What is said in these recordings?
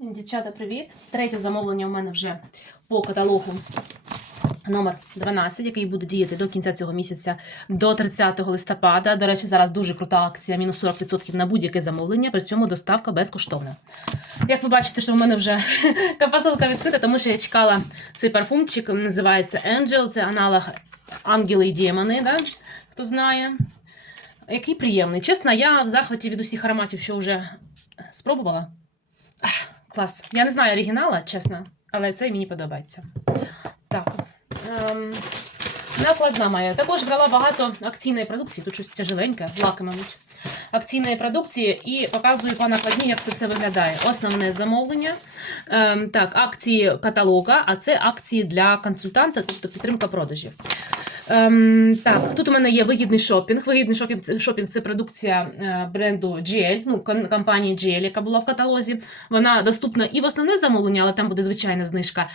Дівчата, привіт! Третє замовлення у мене вже по каталогу номер 12, який буде діяти до кінця цього місяця, до 30 листопада. До речі, зараз дуже крута акція, мінус 40% на будь-яке замовлення, при цьому доставка безкоштовна. Як ви бачите, що в мене вже посилка відкрита, тому що я чекала цей парфумчик, називається Angel, це аналог Ангели і Демони, да? хто знає. Який приємний. Чесно, я в захваті від усіх ароматів, що вже спробувала. Клас. Я не знаю оригінала, чесно, але цей мені подобається. Так. Ем, накладна моя. Також брала багато акційної продукції, тут щось тяжеленьке, лаки, мабуть. Акційної продукції і показую по накладні, як це все виглядає. Основне замовлення. Ем, так, акції каталога, а це акції для консультанта, тобто підтримка продажів. Ем, так, тут у мене є вигідний шопінг. Вигідний шопінг, шопінг це продукція е, бренду GL, ну, компанії GL, яка була в каталозі. Вона доступна і в основне замовлення, але там буде звичайна знижка.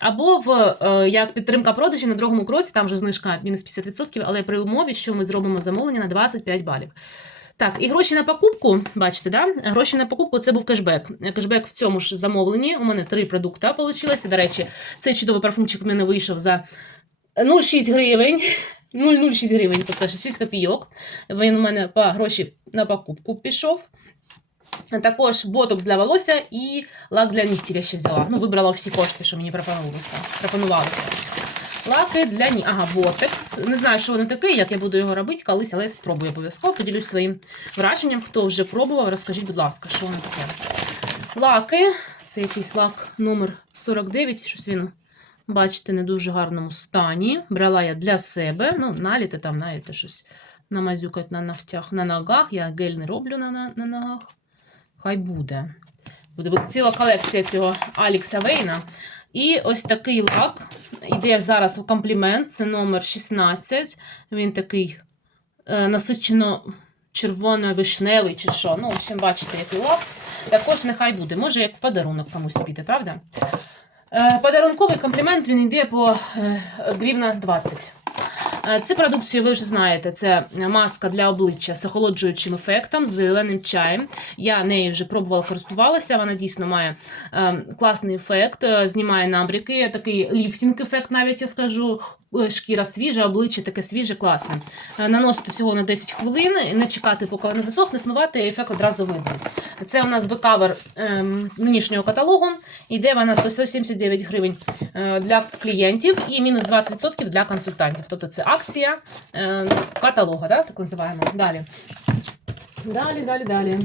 Або в е, як підтримка продажів на другому кроці, там вже знижка мінус 50%, але при умові, що ми зробимо замовлення на 25 балів. Так, і гроші на покупку, бачите, да? Гроші на покупку це був кешбек. Кешбек в цьому ж замовленні. У мене три продукти вийшло. До речі, цей чудовий парфумчик у мене вийшов за 0,6 гривень. 0,06 гривень, тобто 6 копійок. Він у мене по гроші на покупку пішов. Також ботокс для волосся і лак для нігтів я ще взяла. Ну, вибрала всі кошти, що мені пропонувалося. пропонувалося. Лаки для ні. Ага, ботекс. Не знаю, що воно таке, як я буду його робити колись, але я спробую обов'язково. Поділюсь своїм враженням. Хто вже пробував, розкажіть, будь ласка, що воно таке. Лаки. Це якийсь лак номер 49. Щось він, бачите, не дуже гарному стані. Брала я для себе. Ну, наліте там, знаєте, щось намазюкать на ногтях, на ногах. Я гель не роблю на, на, на ногах. Хай буде. Буде ціла колекція цього Алікса Вейна. І ось такий лак. Іде зараз у комплімент. Це номер 16. Він такий е, насичено червоно-вишневий чи що. Ну, в общем, бачите, який лак. Також нехай буде. Може, як в подарунок комусь піде, правда? Е, подарунковий комплімент він йде по гривна 20. Е, Цю продукцію ви вже знаєте. Це маска для обличчя з охолоджуючим ефектом, з зеленим чаєм. Я нею вже пробувала користувалася. Вона дійсно має е, класний ефект, е, знімає набряки, такий ліфтінг-ефект, навіть я скажу. Е, Шкіра свіжа, обличчя таке свіже, класне. Е, Наносити всього на 10 хвилин, не чекати, поки вона засохне, смивати, ефект одразу видно. Це у нас бекавер ем, нинішнього каталогу. Іде вона 179 гривень е, для клієнтів і мінус 20% для консультантів. Тобто це акція каталога, да, так називаємо. Далі. Далі, далі, далі.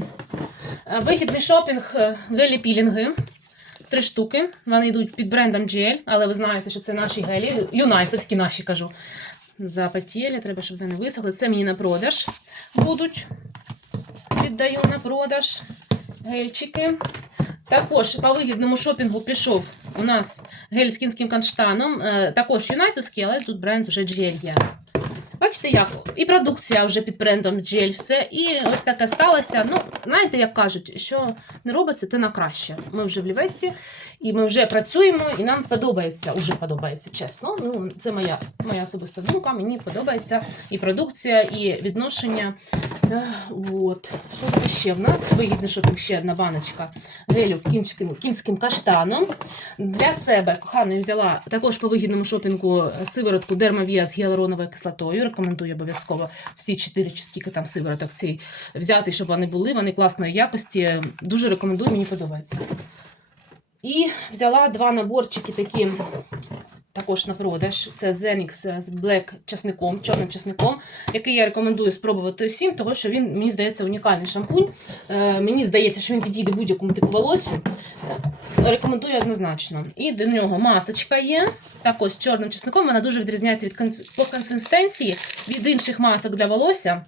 Вигідний шопінг, е, гелі-пілінги. Три штуки. Вони йдуть під брендом GL, але ви знаєте, що це наші гелі. Юнайсовські наші кажу. Запотіли, треба, щоб вони висохли. Це мені на продаж будуть. Віддаю на продаж гельчики. Також по вигідному шопінгу пішов у нас гель з кінським канштаном. Е, Також юнайсовський, але тут бренд вже GL. Бачите, як? І продукція вже під брендом GL все. І ось таке сталося. Ну, знаєте, як кажуть, що не робиться, то на краще. Ми вже в Лівесті, і ми вже працюємо, і нам подобається, уже подобається, чесно. Ну, це моя, моя особиста думка. Мені подобається і продукція, і відношення. От. Що тут ще в нас? Вигідний шопінг, ще одна баночка гелю кінським, кінським каштаном. Для себе коханою взяла також по вигідному шопінгу сиворотку Дермавія з гіалуроновою кислотою. Рекомендую обов'язково всі чотири чи скільки там сивороток цей взяти, щоб вони були. Вони класної якості. Дуже рекомендую, мені подобається. І взяла два наборчики такі. Також на продаж. Це Zenix з Black часником, чорним часником, який я рекомендую спробувати усім, тому що він, мені здається, унікальний шампунь. Е, мені здається, що він підійде будь-якому типу волосю. Рекомендую однозначно. І до нього масочка є. Також з чорним часником. Вона дуже відрізняється від по консистенції від інших масок для волосся.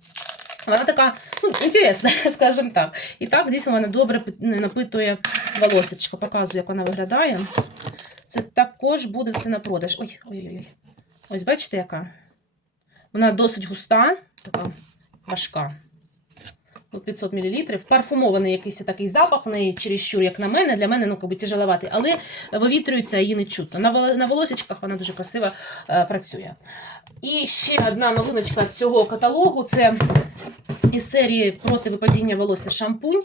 Вона така, ну, інтересна, скажімо так. І так, дійсно, вона добре напитує волосечко. Показую, як вона виглядає. Це також буде все на продаж. Ой, ой, ой. Ось бачите, яка? Вона досить густа, така важка. От 500 мл. Парфумований якийсь такий запах, в неї чересчур, як на мене. Для мене, ну, якби тяжеловатий, але вивітрюється її не чутно. На, вол- волосечках вона дуже красиво е, працює. І ще одна новиночка цього каталогу це із серії проти випадіння волосся шампунь.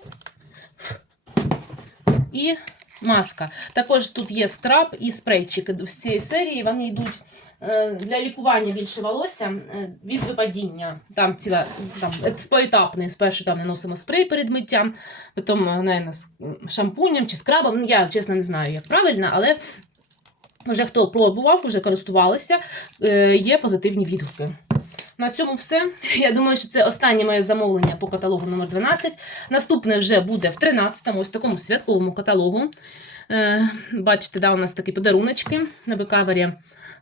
І маска. Також тут є скраб і спрейчик з цієї серії. Вони йдуть е, для лікування більше волосся е, від випадіння. Там ціла там, е, поетапний. Спершу там наносимо спрей перед миттям, потім, е, з шампунем чи скрабом. Ну, Я чесно не знаю, як правильно, але вже хто пробував, вже користувалися, е, є позитивні відгуки. На цьому все. Я думаю, що це останнє моє замовлення по каталогу номер 12. Наступне вже буде в 13-му, ось такому святковому каталогу. Е, бачите, да, у нас такі подаруночки на бекавері.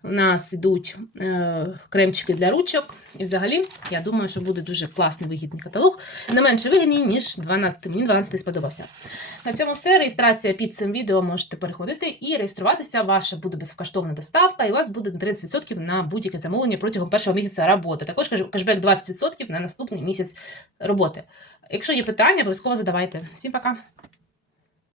У нас йдуть е, кремчики для ручок. І взагалі, я думаю, що буде дуже класний вигідний каталог. Не менше вигідний, ніж 12. Мені 12 сподобався. На цьому все. Реєстрація під цим відео можете переходити і реєструватися. Ваша буде безкоштовна доставка, і у вас буде 30% на будь-яке замовлення протягом першого місяця роботи. Також кешбек 20% на наступний місяць роботи. Якщо є питання, обов'язково задавайте. Всім пока!